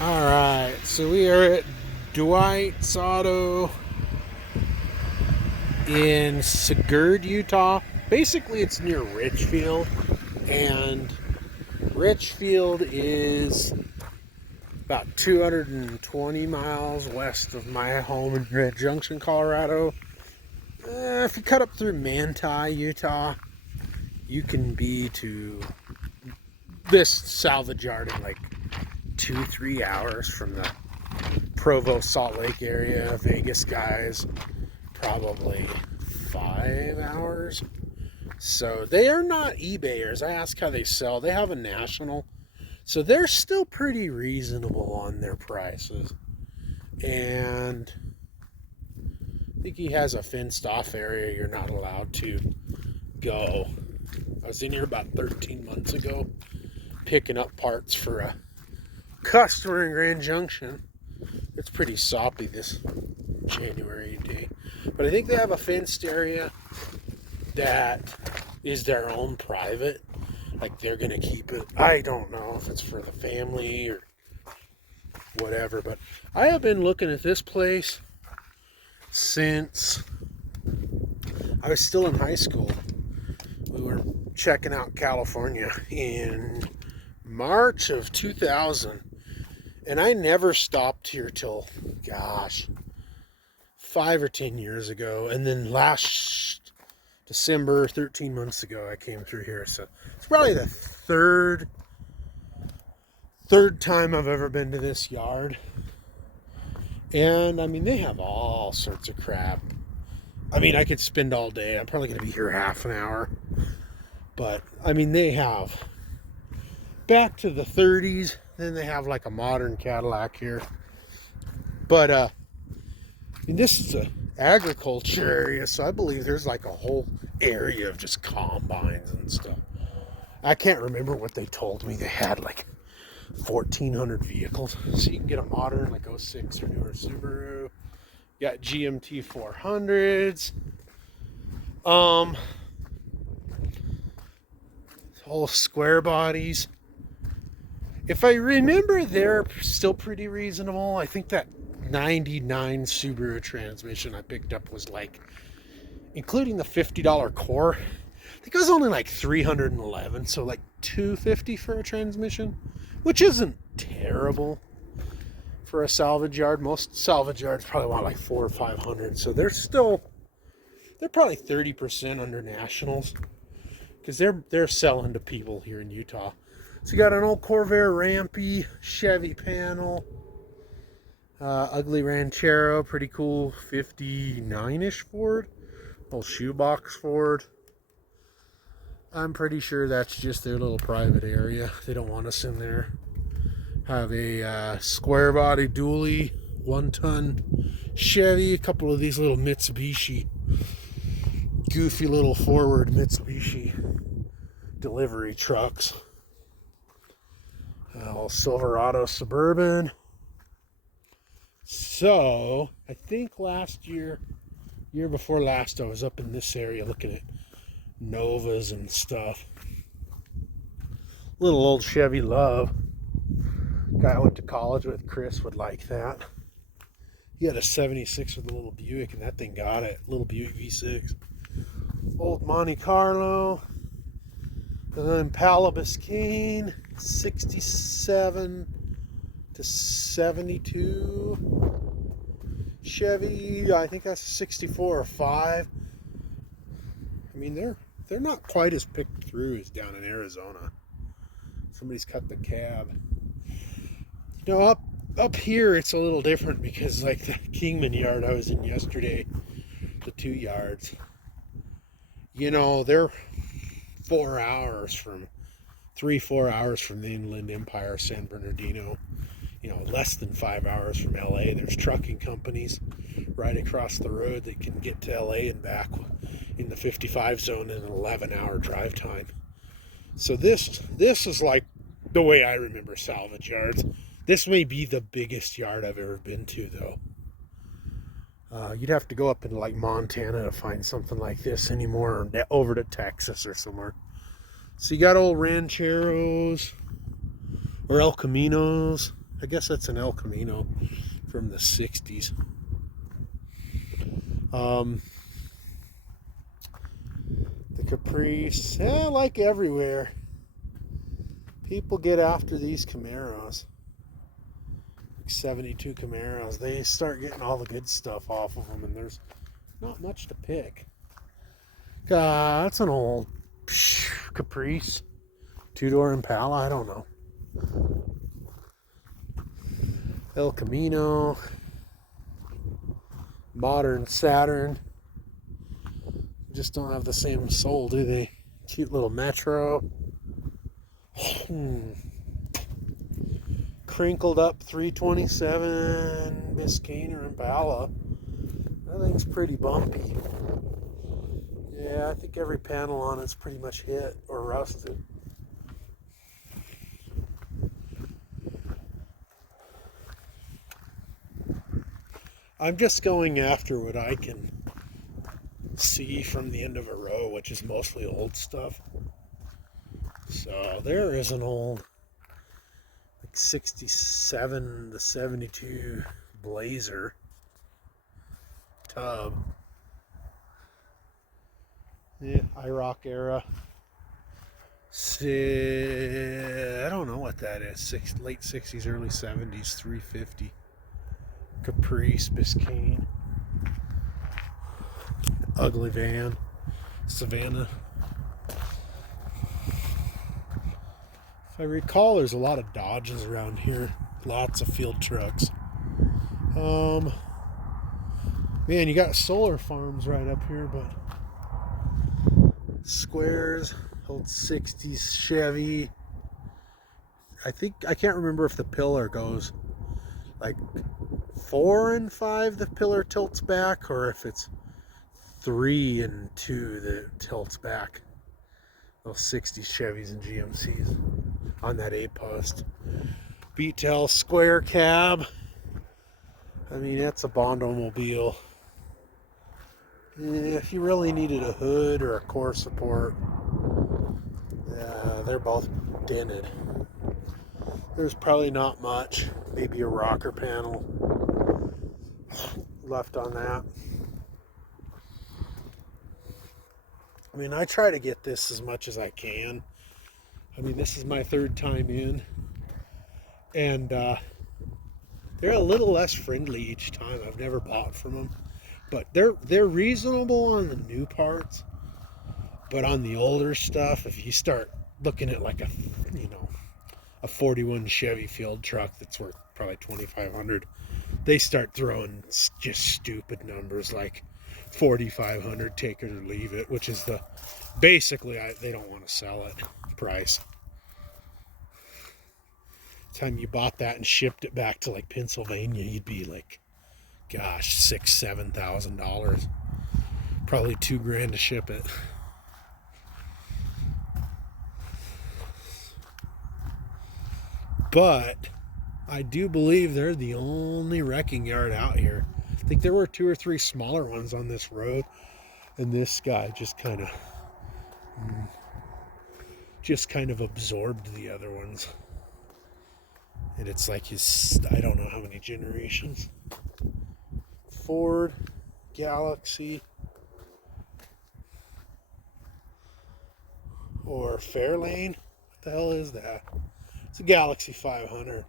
All right, so we are at Dwight's Auto in Sigurd, Utah. Basically, it's near Richfield, and Richfield is about 220 miles west of my home in Red Junction, Colorado. If you cut up through Manti, Utah, you can be to this salvage yard in like 2-3 hours from the Provo, Salt Lake area. Vegas guys, probably 5 hours. So they are not eBayers. I ask how they sell. They have a national, so they're still pretty reasonable on their prices. And I think he has a fenced off area you're not allowed to go. I was in here about 13 months ago picking up parts for a customer in Grand Junction. It's pretty soppy this January day. But I think they have a fenced area that is their own private. Like they're going to keep it. I don't know if it's for the family or whatever. But I have been looking at this place since I was still in high school. We were checking out California in March of 2000. And I never stopped here till, 5 or 10 years ago. And then last December, 13 months ago, I came through here. So it's probably the third time I've ever been to this yard. And I mean, they have all sorts of crap. I mean, I could spend all day. I'm probably going to be here half an hour. But I mean, they have back to the 30s. Then they have like a modern Cadillac here. But I mean, this is a agriculture area, so I believe there's like a whole area of just combines and stuff. I can't remember what they told me. They had like 1,400 vehicles, so you can get a modern like 06 or newer Subaru. You got GMT 400s. Whole square bodies. If I remember, they're still pretty reasonable. I think that 99 Subaru transmission I picked up was like, including the $50 core, I think it was only like 311, so like $250 for a transmission, which isn't terrible for a salvage yard. Most salvage yards probably want like 400 or 500, so they're probably 30% under nationals because they're selling to people here in Utah. So you got an old Corvair Rampy, Chevy panel, ugly Ranchero, pretty cool 59-ish Ford, old shoebox Ford. I'm pretty sure that's just their little private area. They don't want us in there. Have a square body dually, 1-ton Chevy, a couple of these little Mitsubishi, goofy little Forward Mitsubishi delivery trucks. Silverado Suburban. So, I think year before last, I was up in this area looking at Novas and stuff. Little old Chevy Love. Guy I went to college with, Chris, would like that. He had a 76 with a little Buick, and that thing got it. Little Buick V6. Old Monte Carlo. Impala Biscayne. 67 to 72 Chevy. I think that's a 64 or 5. I mean, they're not quite as picked through as down in Arizona. Somebody's cut the cab. You know, up here it's a little different because like the Kingman yard I was in yesterday, the 2 yards, you know, they're 4 hours from 3-4 hours from the Inland Empire, San Bernardino, you know, less than 5 hours from LA. There's trucking companies right across the road that can get to LA and back in the 55 zone in an 11-hour drive time. So this is like the way I remember salvage yards. This may be the biggest yard I've ever been to, though. You'd have to go up into like Montana to find something like this anymore, or over to Texas or somewhere. So you got old Rancheros or El Caminos. I guess that's an El Camino from the 60s. The Caprice, like everywhere, people get after these Camaros. 72 Camaros, they start getting all the good stuff off of them, and there's not much to pick. That's an old Caprice, two-door Impala, I don't know. El Camino, modern Saturn, just don't have the same soul, do they? Cute little Metro. Crinkled up 327 Biscayne or Impala. That thing's pretty bumpy. Yeah, I think every panel on it's pretty much hit or rusted. I'm just going after what I can see from the end of a row, which is mostly old stuff. So there is an old 67 to 72 Blazer tub. Yeah, IROC era. I don't know what that is. Late 60s, early 70s, 350. Caprice, Biscayne. Ugly van. Savannah. If I recall, there's a lot of Dodges around here. Lots of field trucks. Man, you got solar farms right up here, but squares, old 60s Chevy. I can't remember if the pillar goes like 4 and 5, the pillar tilts back, or if it's 3 and 2 that tilts back. Those 60s Chevys and GMCs on that A-post. Beatel square cab. I mean, that's a Bondomobile. If you really needed a hood or a core support, they're both dented. There's probably not much, maybe a rocker panel left on that. I mean, I try to get this as much as I can. I mean, this is my 3rd time in, and they're a little less friendly each time. I've never bought from them, but they're reasonable on the new parts. But on the older stuff, if you start looking at like a 41 Chevy field truck that's worth probably $2,500, they start throwing just stupid numbers like 4,500, take it or leave it, which is basically they don't want to sell it price. Time you bought that and shipped it back to like Pennsylvania, you'd be like, gosh, $6,000-$7,000, probably $2,000 to ship it. But I do believe they're the only wrecking yard out here. I think there were 2 or 3 smaller ones on this road, and this guy just kind of absorbed the other ones. And it's like I don't know how many generations. Ford, Galaxy, or Fairlane. What the hell is that? It's a Galaxy 500.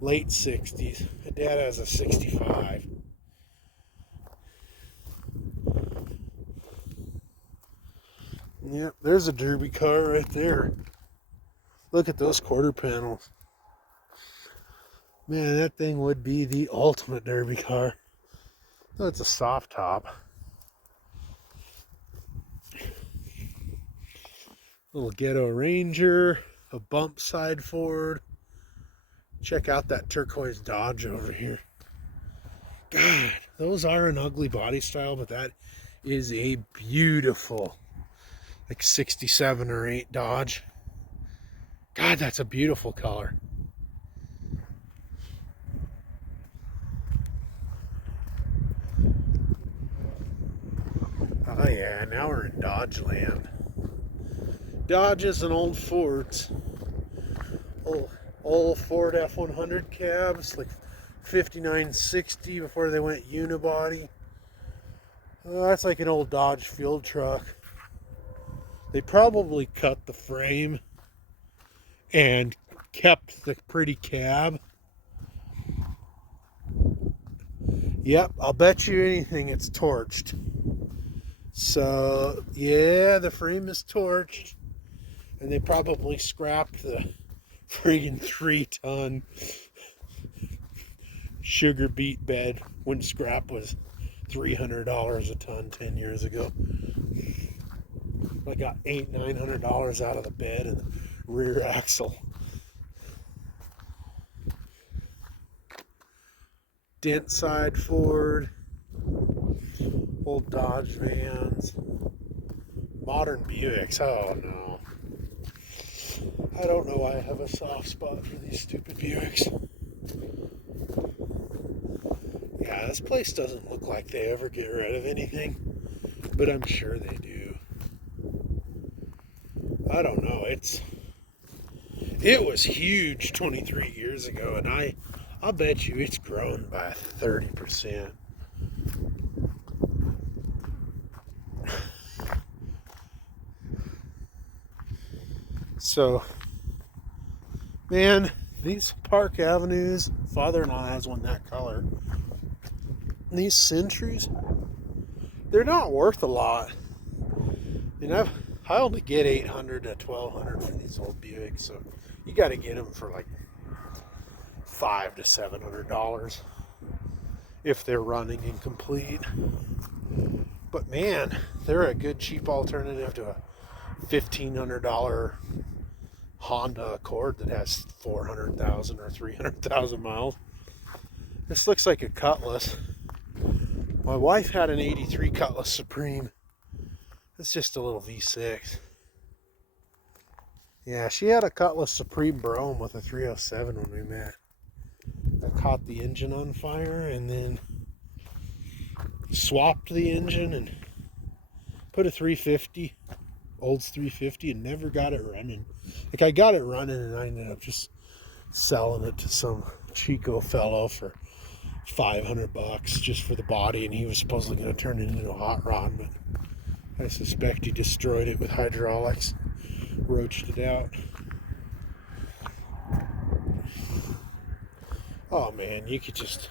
Late 60s. My dad has a 65. Yep, there's a derby car right there. Look at those quarter panels. Man, that thing would be the ultimate derby car. Oh, it's a soft top. Little ghetto Ranger, a bump side Ford. Check out that turquoise Dodge over here. God, those are an ugly body style, but that is a beautiful, like 67 or 8 Dodge. God, that's a beautiful color. Oh yeah, now we're in Dodge land. Dodges and old Fords. old Ford F100 cabs, like 5960 before they went unibody. That's like an old Dodge field truck. They probably cut the frame and kept the pretty cab. Yep, I'll bet you anything it's torched. So, yeah, the frame is torched. And they probably scrapped the friggin' 3-ton sugar beet bed when scrap was $300 a ton 10 years ago. I got $900 out of the bed and the rear axle. Dent side Ford, old Dodge vans, modern Buicks. Oh no. I don't know why I have a soft spot for these stupid Buicks. Yeah, this place doesn't look like they ever get rid of anything, but I'm sure they do. I don't know. It was huge 23 years ago, and I'll bet you it's grown by 30%. So, man, these Park Avenues, father-in-law has one that color. These Centuries, they're not worth a lot. I mean, I only get $800 to $1,200 for these old Buicks, so you got to get them for like $500 to $700 if they're running and complete. But man, they're a good cheap alternative to a $1,500 Honda Accord that has 400,000 or 300,000 miles. This looks like a Cutlass. My wife had an '83 Cutlass Supreme. It's just a little V6. Yeah, she had a Cutlass Supreme Brome with a 307 when we met. I caught the engine on fire and then swapped the engine and put a 350, Olds 350, and never got it running. Like, I got it running and I ended up just selling it to some Chico fellow for $500 just for the body, and he was supposedly going to turn it into a hot rod, but I suspect he destroyed it with hydraulics, roached it out. Oh man, you could just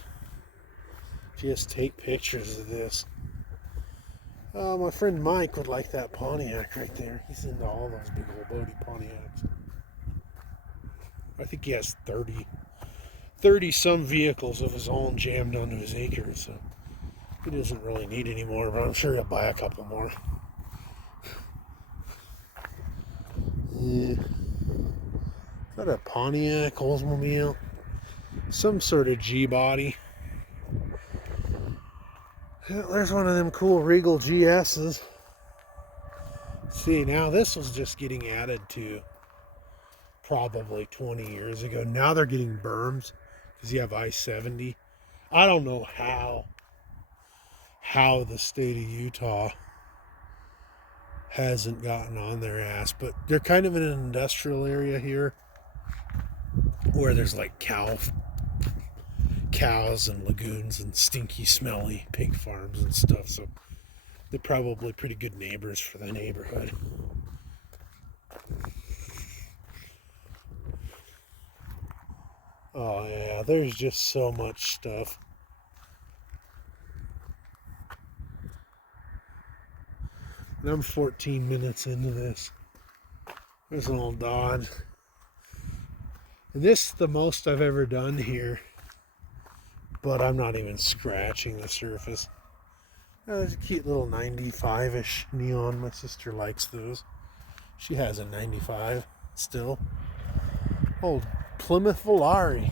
take pictures of this. My friend Mike would like that Pontiac right there. He's into all those big old Bodie Pontiacs. I think he has 30 some vehicles of his own jammed onto his acres, so he doesn't really need any more, but I'm sure he'll buy a couple more. Yeah. Is that a Pontiac Oldsmobile? Some sort of G-body. There's one of them cool Regal GS's. See, now this was just getting added to probably 20 years ago. Now they're getting berms because you have I-70. I don't know how the state of Utah hasn't gotten on their ass, but they're kind of in an industrial area here where there's like cows and lagoons and stinky, smelly pig farms and stuff, so they're probably pretty good neighbors for the neighborhood. Oh yeah, there's just so much stuff. And I'm 14 minutes into this. There's an old Dodge. And this is the most I've ever done here. But I'm not even scratching the surface. There's a cute little 95-ish neon. My sister likes those. She has a 95 still. Old Plymouth Volare.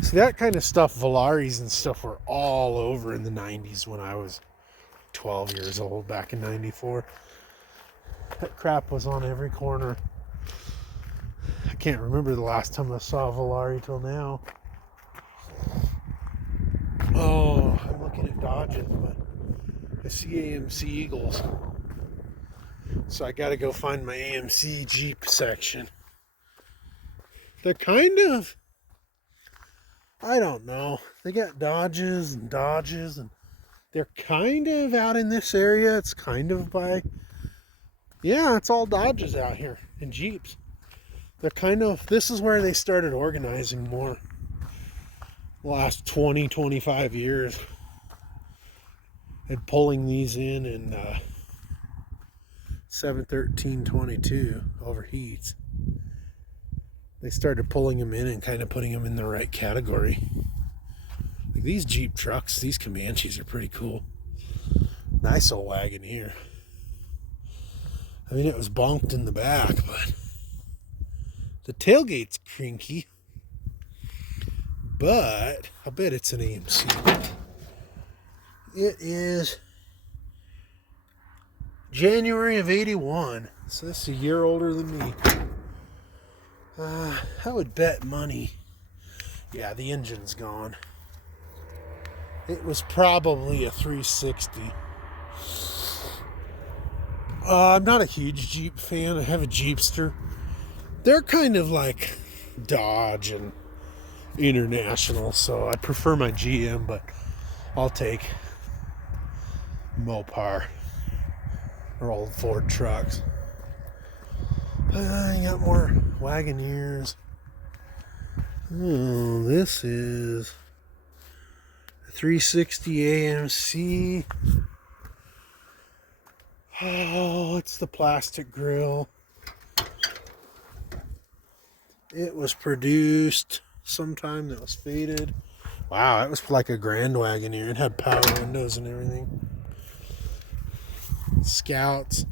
See, that kind of stuff, Volaris and stuff, were all over in the 90s when I was 12 years old, back in 94. That crap was on every corner. I can't remember the last time I saw a Volare till now. Oh, I'm looking at Dodges, but I see AMC Eagles. So I gotta go find my AMC Jeep section. they're kind of, I don't know. They got Dodges, and they're kind of out in this area. It's kind of by, yeah, it's all Dodges out here and Jeeps. They're kind of, this is where they started organizing more. The last 20, 25 years. And pulling these in 7/13/22 overheats. They started pulling them in and kind of putting them in the right category. Like these Jeep trucks, these Comanches are pretty cool. Nice old Wagoneer. I mean, it was bonked in the back, but the tailgate's crinky. But I bet it's an AMC. It is January of 81, so this is a year older than me. I would bet money. Yeah, the engine's gone. It was probably a 360. I'm not a huge Jeep fan. I have a Jeepster. They're kind of like Dodge and International, so I prefer my GM, but I'll take Mopar or old Ford trucks. You got more Wagoneers. Oh, this is a 360 AMC. Oh, it's the plastic grill. It was produced sometime that was faded. Wow, it was like a Grand Wagoneer. It had power windows and everything. Scouts.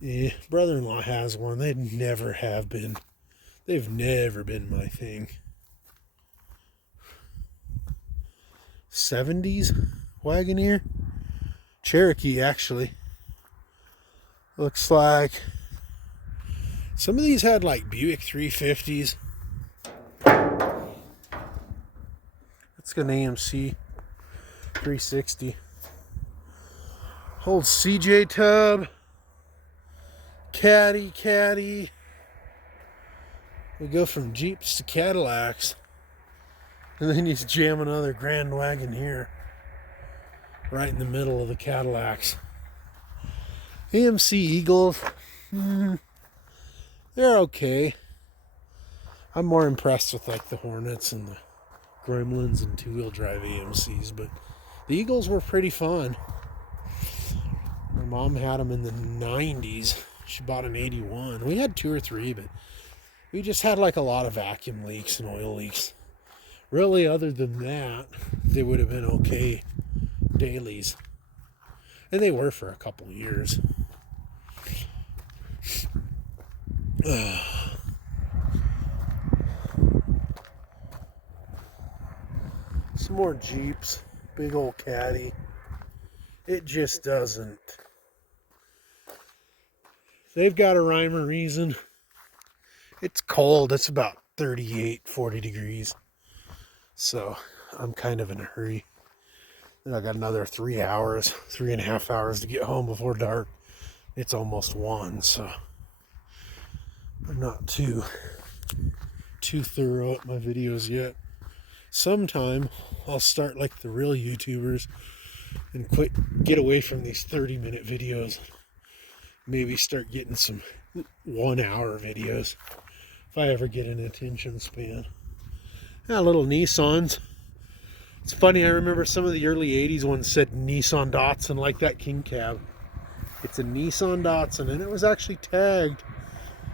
Yeah, brother-in-law has one. They never have been. They've never been my thing. 70s Wagoneer? Cherokee, actually. Looks like some of these had like Buick 350s. Let's get an AMC 360. Old CJ tub. Caddy. We go from Jeeps to Cadillacs. And then you jam another Grand Wagoneer right in the middle of the Cadillacs. AMC Eagles. They're okay. I'm more impressed with like the Hornets and the Gremlins and two-wheel drive AMCs, but the Eagles were pretty fun. My mom had them in the 90s. She bought an 81. We had 2 or 3, but we just had like a lot of vacuum leaks and oil leaks. Really, other than that, they would have been okay dailies. And they were for a couple years. Some more Jeeps. Big old Caddy. It just doesn't. They've got a rhyme or reason. It's cold. It's about 38, 40 degrees. So I'm kind of in a hurry. And I got another 3.5 hours to get home before dark. It's almost 1, so I'm not too thorough at my videos yet. Sometime I'll start like the real YouTubers and get away from these 30-minute videos. Maybe start getting some 1-hour videos if I ever get an attention span. Yeah, little Nissans. It's funny, I remember some of the early 80s ones said Nissan Datsun, like that King Cab. It's a Nissan Datsun, and it was actually tagged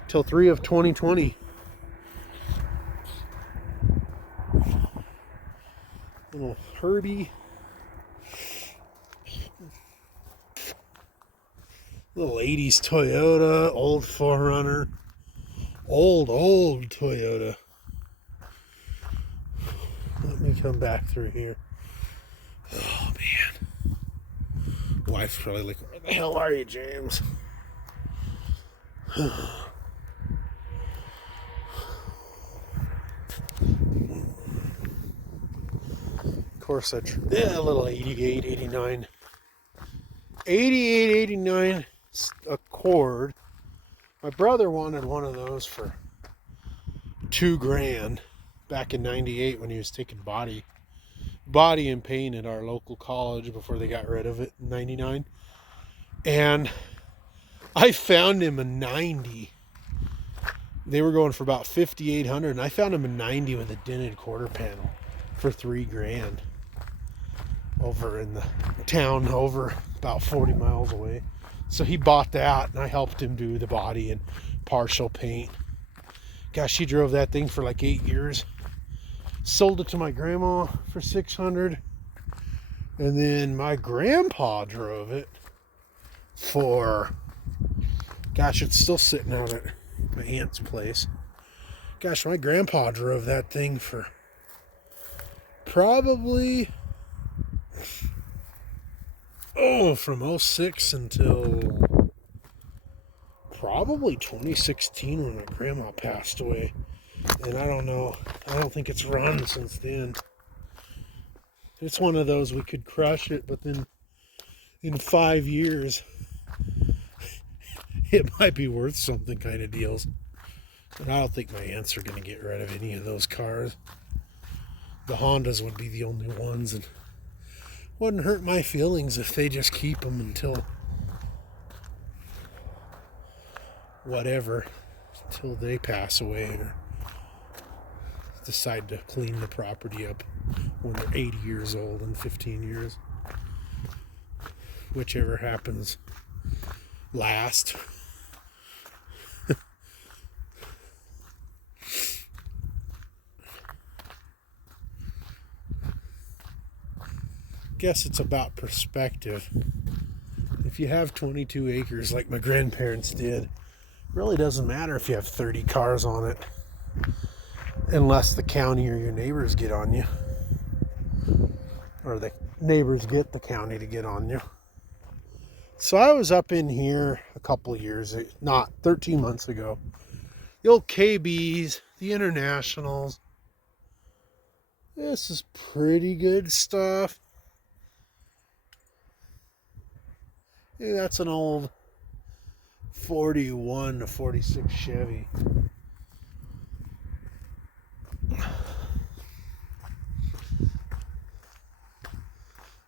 till 3 of 2020. Little Herbie. Little 80s Toyota, old 4Runner. Old Toyota. Let me come back through here. Oh, man. Wife's probably like, where the hell are you, James? Of course, a little 88, 89. 88, 89 Accord. My brother wanted one of those for $2,000 back in '98 when he was taking body and paint at our local college before they got rid of it in '99. And I found him a 90. They were going for about 5,800, and I found him a 90 with a dented quarter panel for $3,000 over in the town over about 40 miles away. So he bought that, and I helped him do the body and partial paint. Gosh, he drove that thing for like 8 years. Sold it to my grandma for $600, and then my grandpa drove it for, gosh, it's still sitting out at my aunt's place. Gosh, my grandpa drove that thing for probably, from 06 until probably 2016 when my grandma passed away. And I don't think it's run since then. It's one of those, we could crush it, but then in 5 years it might be worth something kind of deals. And I don't think my aunts are going to get rid of any of those cars. The Hondas would be the only ones, and wouldn't hurt my feelings if they just keep them until whatever, until they pass away or decide to clean the property up when they're 80 years old in 15 years. Whichever happens last. Guess it's about perspective. If you have 22 acres like my grandparents did, it really doesn't matter if you have 30 cars on it, unless the county or your neighbors get on you, or the neighbors get the county to get on you. So I was up in here a couple of years, not 13 months ago. The old KBs, the Internationals. This is pretty good stuff. Yeah, that's an old 41 to 46 Chevy.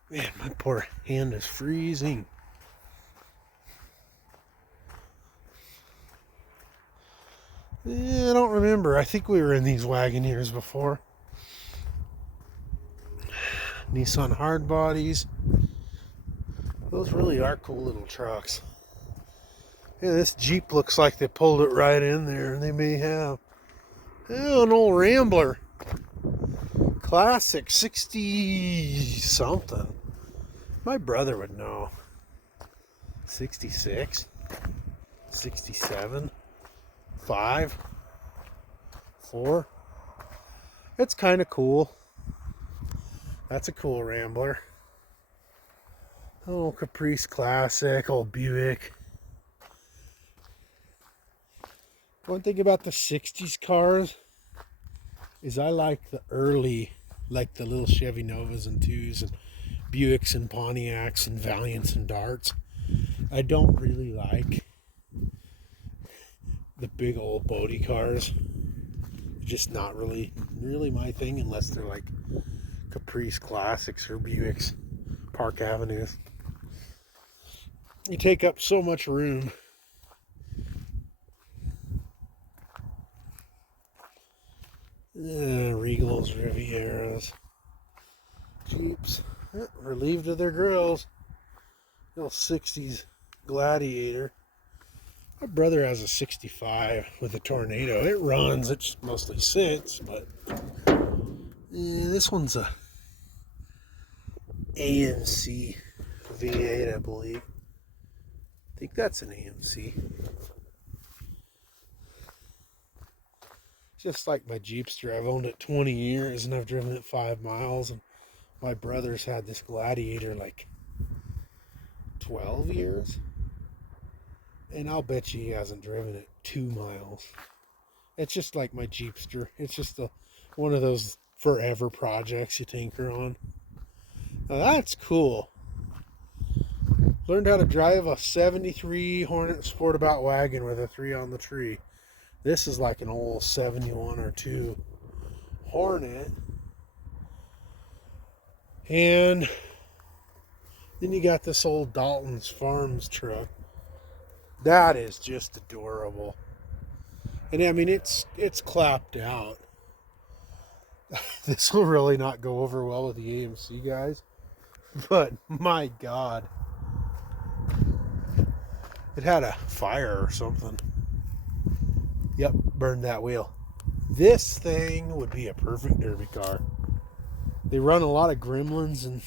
Man, my poor hand is freezing. Yeah, I don't remember. I think we were in these Wagoneers before. Nissan hard bodies. Those really are cool little trucks. Yeah, this Jeep looks like they pulled it right in there, and they may have. Oh, an old Rambler. Classic 60 something. My brother would know. 66, 67, 5, 4. It's kind of cool. That's a cool Rambler. Oh, Caprice Classic, old Buick. One thing about the 60s cars is I like the early, like the little Chevy Novas and 2s and Buicks and Pontiacs and Valiants and Darts. I don't really like the big old Bodie cars. Just not really my thing, unless they're like Caprice Classics or Buicks, Park Avenues. You take up so much room. Regals, Rivieras, Jeeps, relieved of their grills. Little 60s Gladiator. My brother has a 65 with a Tornado. It runs, it just mostly sits, but this one's a AMC V8, I believe. I think that's an AMC. Just like my Jeepster, I've owned it 20 years and I've driven it 5 miles, and my brother's had this Gladiator like 12 years, and I'll bet you he hasn't driven it 2 miles. It's just like my Jeepster. It's just one of those forever projects you tinker on. Now that's cool. Learned how to drive a 73 Hornet Sportabout wagon with a 3 on the tree. This is like an old 71 or 2 Hornet. And then you got this old Dalton's Farms truck. That is just adorable. And I mean, it's clapped out. This will really not go over well with the AMC guys. But my God. It had a fire or something. Yep, burned that wheel. This thing would be a perfect derby car. They run a lot of Gremlins and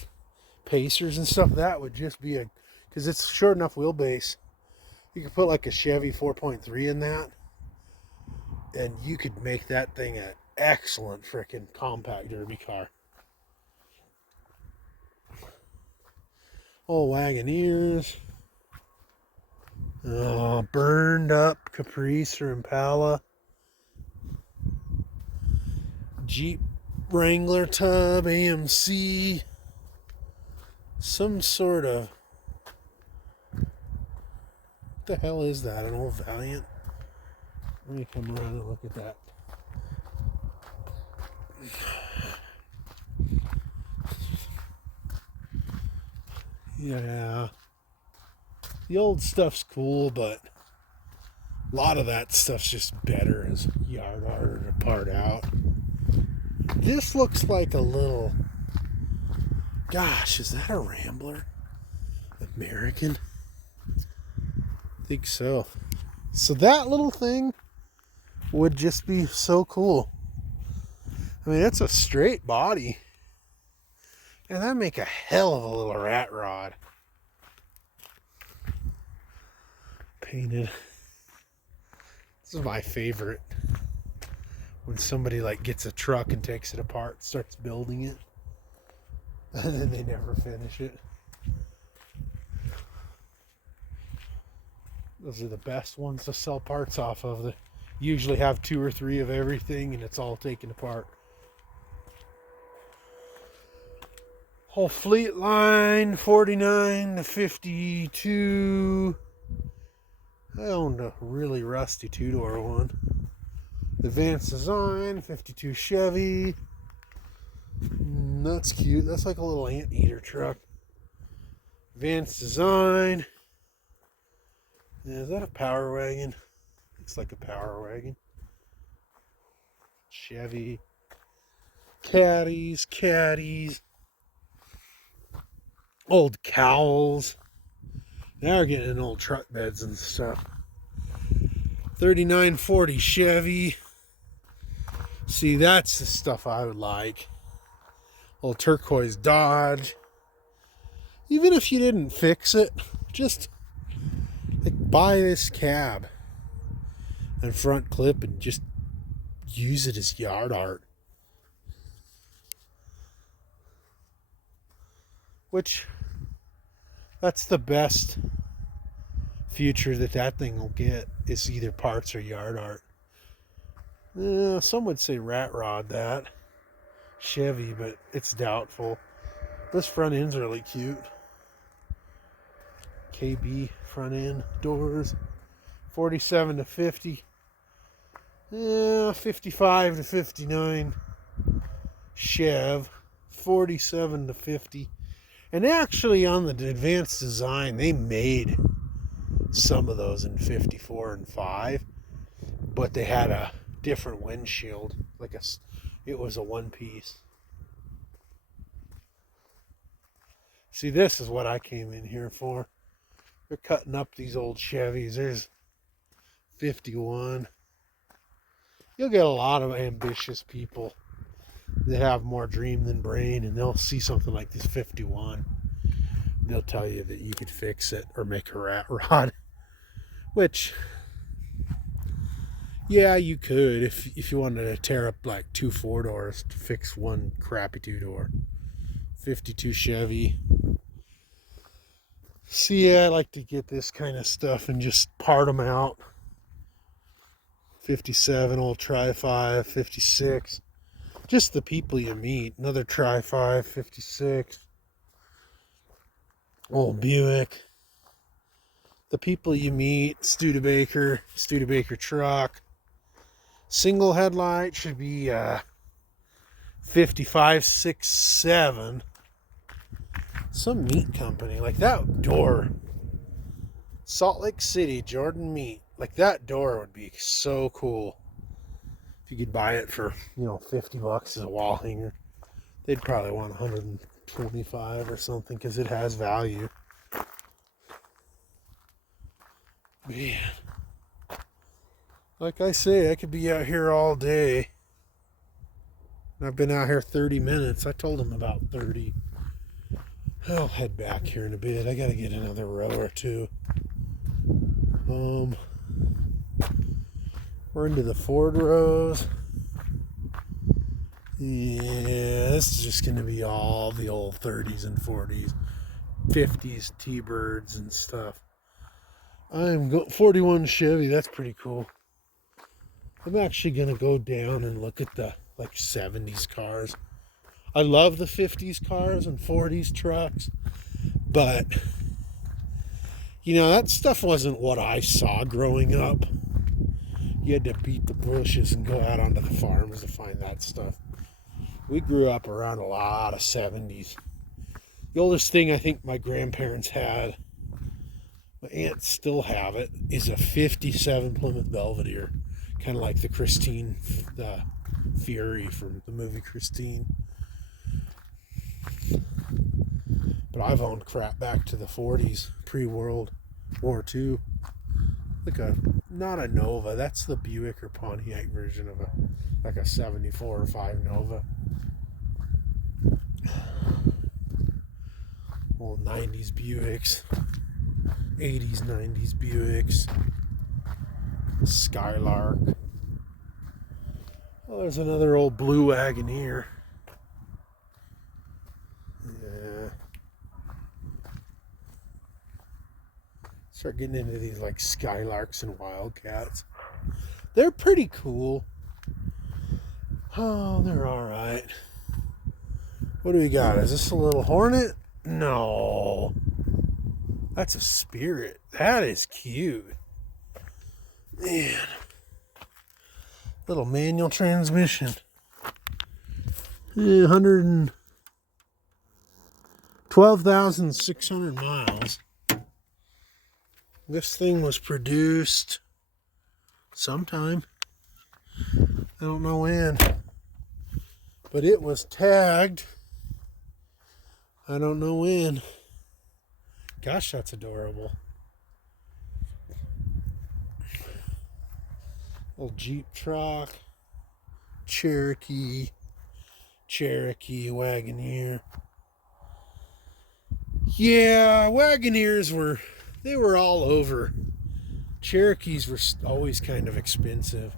Pacers and stuff. That would just be a... Because it's short enough wheelbase. You could put like a Chevy 4.3 in that. And you could make that thing an excellent freaking compact derby car. Old Wagoneers. Burned up Caprice or Impala. Jeep Wrangler tub, AMC. Some sort of... What the hell is that? An old Valiant? Let me come around and look at that. Yeah. The old stuff's cool, but a lot of that stuff's just better as yard art to part out. This looks like a little... Gosh, is that a Rambler? American? I think so. So that little thing would just be so cool. I mean, it's a straight body. And that'd make a hell of a little rat rod. Painted. This is my favorite. When somebody like gets a truck and takes it apart, starts building it, and then they never finish it. Those are the best ones to sell parts off of. They usually have 2 or 3 of everything and it's all taken apart. Whole fleet line, 49 to 52. I owned a really rusty 2-door one. The Advanced Design, 52 Chevy. That's cute. That's like a little anteater truck. Advanced Design. Yeah, is that a Power Wagon? Looks like a Power Wagon. Chevy. Caddies. Old cowls. Now we're getting in old truck beds and stuff. 3940 Chevy. See, that's the stuff I would like. Old turquoise Dodge. Even if you didn't fix it, just like buy this cab and front clip and just use it as yard art. Which, that's the best future that thing will get, is either parts or yard art. Some would say rat rod that Chevy, but it's doubtful. This front end's really cute. KB front end doors. 47 to 50. 55 to 59 Chev. 47 to 50. And actually on the Advanced Design, they made some of those in 54 and 5, but they had a different windshield. It was a one piece. See, this is what I came in here for. They're cutting up these old Chevys. There's 51. You'll get a lot of ambitious people that have more dream than brain, and they'll see something like this 51. They'll tell you that you could fix it or make a rat rod. Which, yeah, you could if you wanted to tear up like 2 4-doors to fix one crappy 2-door. 52 Chevy. See, I like to get this kind of stuff and just part them out. 57 old Tri-5, 56. Just the people you meet. Another Tri-5, 56. Old Buick. The people you meet. Studebaker truck. Single headlight should be 55, 6, 7. Some meat company. Like that door. Salt Lake City, Jordan Meat. Like that door would be so cool. If you could buy it for, $50 as a wall hanger. They'd probably want 125 or something because it has value. Man. Like I say, I could be out here all day. I've been out here 30 minutes. I told him about 30. I'll head back here in a bit. I gotta get another row or two. We're into the Ford rows. Yeah, this is just gonna be all the old 30s and 40s, 50s T-Birds and stuff. I'm 41 Chevy. That's pretty cool. I'm actually gonna go down and look at the 70s cars. I love the 50s cars and 40s trucks, but that stuff wasn't what I saw growing up. You had to beat the bushes and go out onto the farms to find that stuff. We grew up around a lot of 70s. The oldest thing I think my grandparents had, my aunts still have it, is a 57 Plymouth Belvedere. Kind of like the Christine, the Fury from the movie Christine. But I've owned crap back to the 40s, pre-World War II. Not a Nova. That's the Buick or Pontiac version of a 74 or 5 Nova. Old 90s Buicks. 80s, 90s Buicks. Skylark. Oh, there's another old blue Wagoneer. Yeah. Start getting into these Skylarks and Wildcats. They're pretty cool. Oh, they're alright. What do we got? Is this a little Hornet? No. That's a Spirit. That is cute. Man. Little manual transmission. 112,600 miles. This thing was produced sometime. I don't know when. But it was tagged. I don't know when. Gosh, that's adorable. Old Jeep truck. Cherokee, Wagoneer. Yeah, Wagoneers were all over. Cherokees were always kind of expensive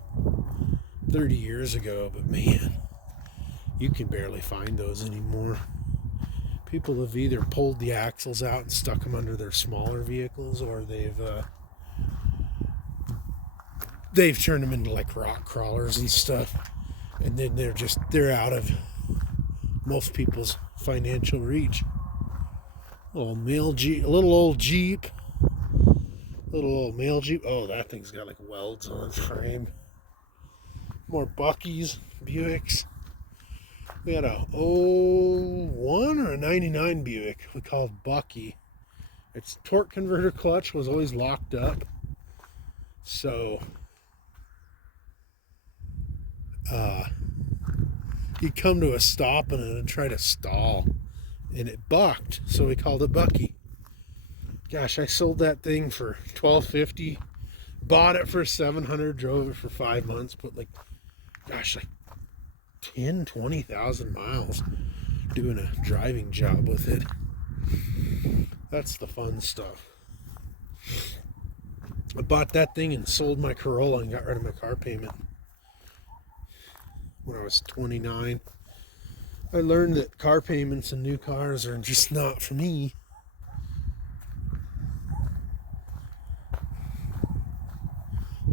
30 years ago, but man, you can barely find those anymore. People have either pulled the axles out and stuck them under their smaller vehicles, or they've turned them into rock crawlers and stuff, and then they're out of most people's financial reach. Little old Jeep. Little old mail Jeep. Oh, that thing's got welds on its frame. More Buckies, Buicks. We had a 01 or a 99 Buick we called Bucky. Its torque converter clutch was always locked up. So he'd come to a stop and try to stall. And it bucked, so we called it Bucky. Gosh, I sold that thing for $1,250. Bought it for $700, drove it for 5 months, put 20,000 miles doing a driving job with it. That's the fun stuff. I bought that thing and sold my Corolla and got rid of my car payment when I was 29. I learned that car payments and new cars are just not for me.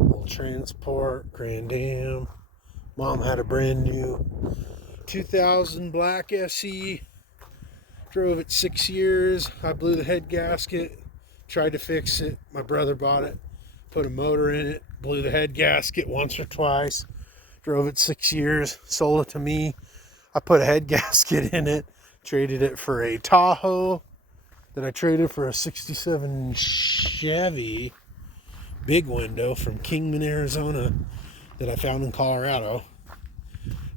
Old Transport, Grand Am. Mom had a brand new 2000 black SE. Drove it 6 years. I blew the head gasket. Tried to fix it. My brother bought it. Put a motor in it. Blew the head gasket once or twice. Drove it 6 years, sold it to me. I put a head gasket in it, traded it for a Tahoe that I traded for a 67 Chevy big window from Kingman, Arizona that I found in Colorado.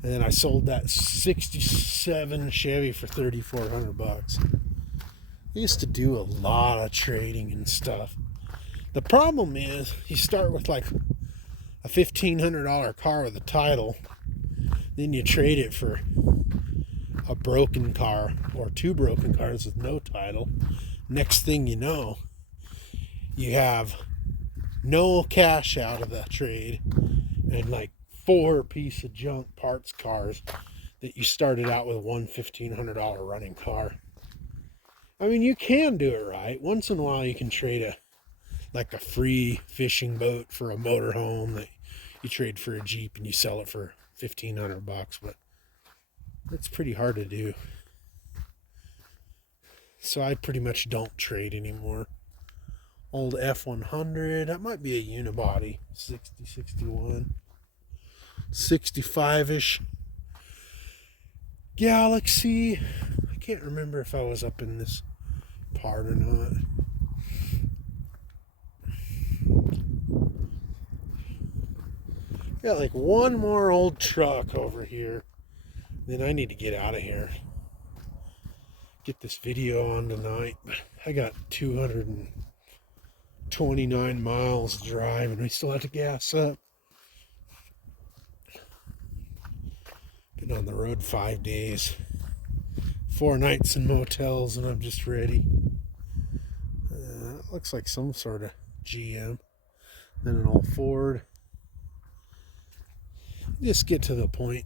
And then I sold that 67 Chevy for $3,400. I used to do a lot of trading and stuff. The problem is you start with like a $1,500 car with a title, then you trade it for a broken car or two broken cars with no title. Next thing you know, you have no cash out of that trade and like 4 piece of junk parts cars that you started out with one $1,500 running car. I mean, you can do it right. Once in a while you can trade a free fishing boat for a motorhome that you trade for a Jeep and you sell it for $1,500, but it's pretty hard to do. So I pretty much don't trade anymore. Old F100, that might be a unibody, 60, 61, 65-ish Galaxy. I can't remember if I was up in this part or not. Got like one more old truck over here. Then I need to get out of here. Get this video on tonight. I got 229 miles to drive and I still have to gas up. Been on the road 5 days. 4 nights in motels and I'm just ready. Looks like some sort of GM. Then an old Ford. Just get to the point.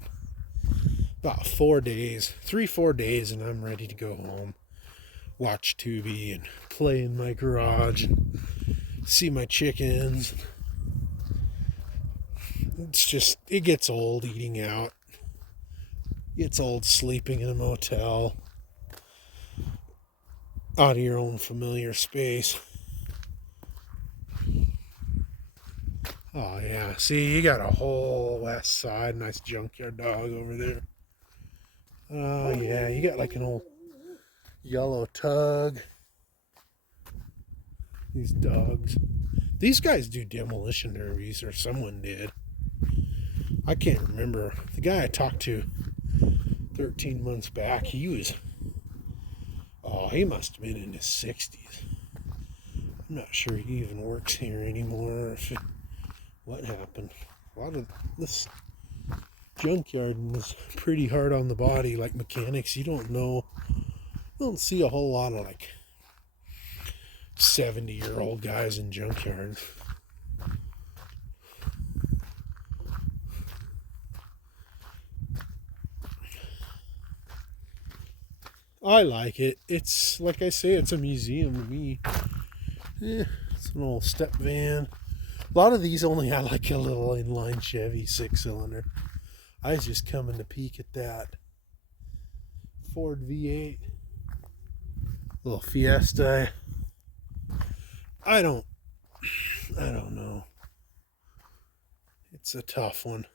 About 4 days, 3-4 days, and I'm ready to go home. Watch Tubi and play in my garage and see my chickens. It's just, it gets old eating out. It gets old sleeping in a motel. Out of your own familiar space. Oh yeah, see, you got a whole west side, nice junkyard dog over there. Oh yeah, you got like an old yellow tug. These dogs. These guys do demolition derbies, or someone did. I can't remember. The guy I talked to 13 months back, he must have been in his 60s. I'm not sure he even works here anymore. What happened? A lot of this junkyard is pretty hard on the body, like mechanics. You don't know. You don't see a whole lot of like 70-year-old guys in junkyards. I like it. It's like I say, it's a museum to me. It's an old step van. A lot of these only have like a little inline Chevy 6-cylinder. I was just coming to peek at that Ford V8. Little Fiesta. I don't know. It's a tough one.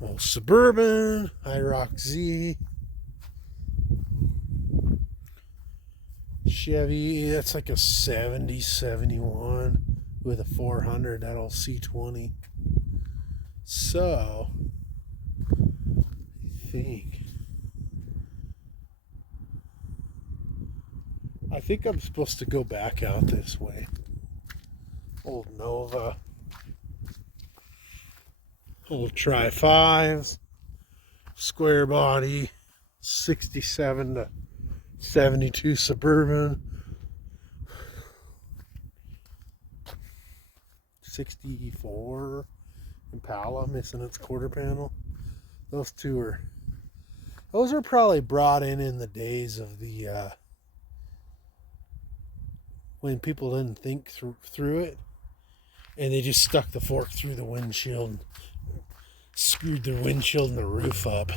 Old Suburban, IROC Z. Chevy, that's like a 70, 71 with a 400, that old C20. So, I think I'm supposed to go back out this way. Old Nova. Old Tri-5s. Square body. 67 to 72 Suburban. 64 Impala missing its quarter panel. Those are probably brought in the days of the when people didn't think through it, and they just stuck the fork through the windshield and screwed the windshield and the roof up.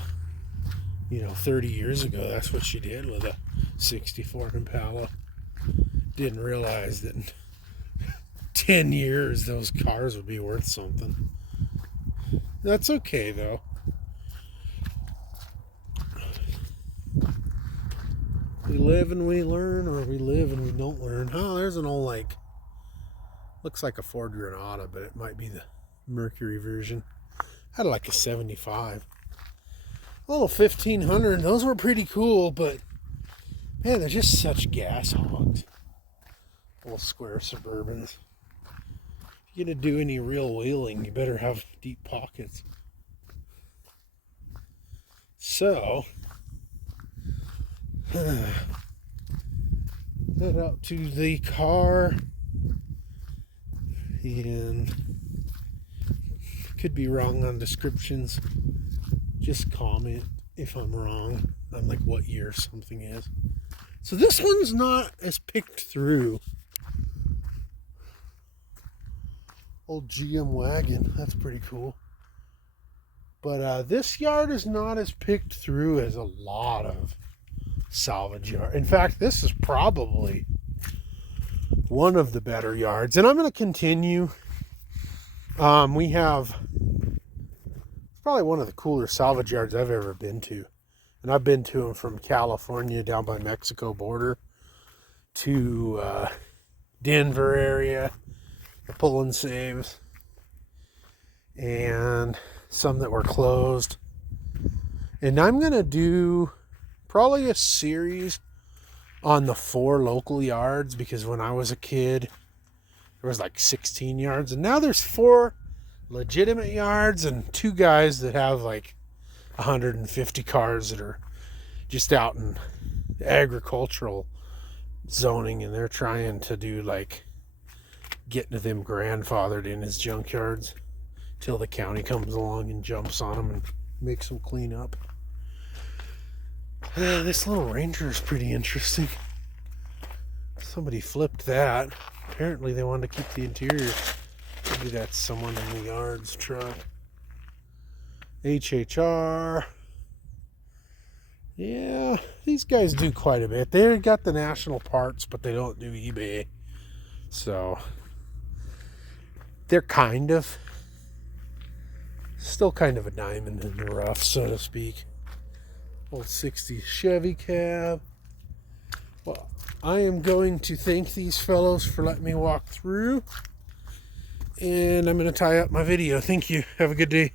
30 years ago, that's what she did with a 64 Impala. Didn't realize that in 10 years those cars would be worth something. That's okay though. We live and we learn, or we live and we don't learn. Oh, there's an old, like, looks like a Ford Granada, but it might be the Mercury version. Had like a 75. A little 1500. Those were pretty cool, but man, they're just such gas hogs. Little square Suburbans. If you're gonna do any real wheeling, you better have deep pockets. So, head out to the car, and could be wrong on descriptions. Just comment if I'm wrong on like what year something is. So this one's not as picked through. Old GM wagon, that's pretty cool. But this yard is not as picked through as a lot of salvage yard. In fact, this is probably one of the better yards, and I'm going to continue. We have, it's probably one of the cooler salvage yards I've ever been to, and I've been to them from California down by Mexico border to Denver area, the pull and saves, and some that were closed. And I'm going to do probably a series on the 4 local yards, because when I was a kid, there was like 16 yards, and now there's 4 legitimate yards and 2 guys that have like 150 cars that are just out in agricultural zoning, and they're trying to do like getting them grandfathered in as junkyards till the county comes along and jumps on them and makes them clean up. This little Ranger is pretty interesting. Somebody flipped that. Apparently they wanted to keep the interior. Maybe that's someone in the yard's truck. HHR. Yeah, these guys do quite a bit. They got the national parts, but they don't do eBay. So they're still kind of a diamond in the rough, so to speak. Old 60s Chevy cab. Well, I am going to thank these fellows for letting me walk through, and I'm going to tie up my video. Thank you. Have a good day.